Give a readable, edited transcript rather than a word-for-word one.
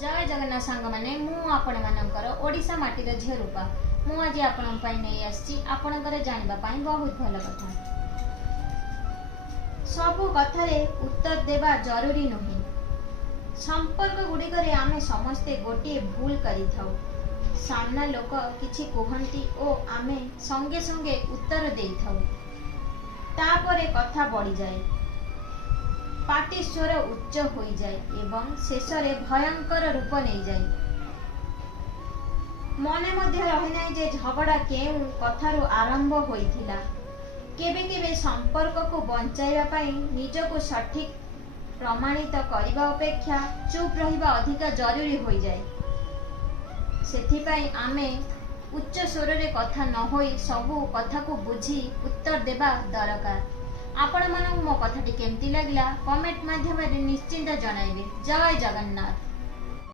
जय जगन्नाथ सांग मैंने आपण मानकर ओडिशा माटीर झील रूपा मु आज आपण नहीं आसी आपणकर जानवाई बहुत भल कथा। सबु कथारे उत्तर देवा जरूरी नुहे। संपर्क गुड़िक आम समस्ते गोटे भूल करि थाउ। सामना लोक किछि कहती और आमे संगे संगे उत्तर दे थाउ। तापरे कथा बढ़ी जाए, पाटी स्वर उच्च हो जाए एवं शेष में भयंकर रूप नहीं जाए। मने मध्य रही ना जे झगड़ा केउ कथारु आरंभ होइथिला। केबे केबे संपर्क को बंचाइबा पई निजको सठिक प्रमाणित करबा अपेक्षा चुप रहिबा अधिक जरूरी हो जाए। सेथिपाई आमे उच्च स्वर रे कथा न होई सबु कथा को बुझी उत्तर देबा दरकार। आपण मानक मो कथाटी केमती लागला कमेंट माध्यम निश्चिंत जणाइबे। जय जगन्नाथ।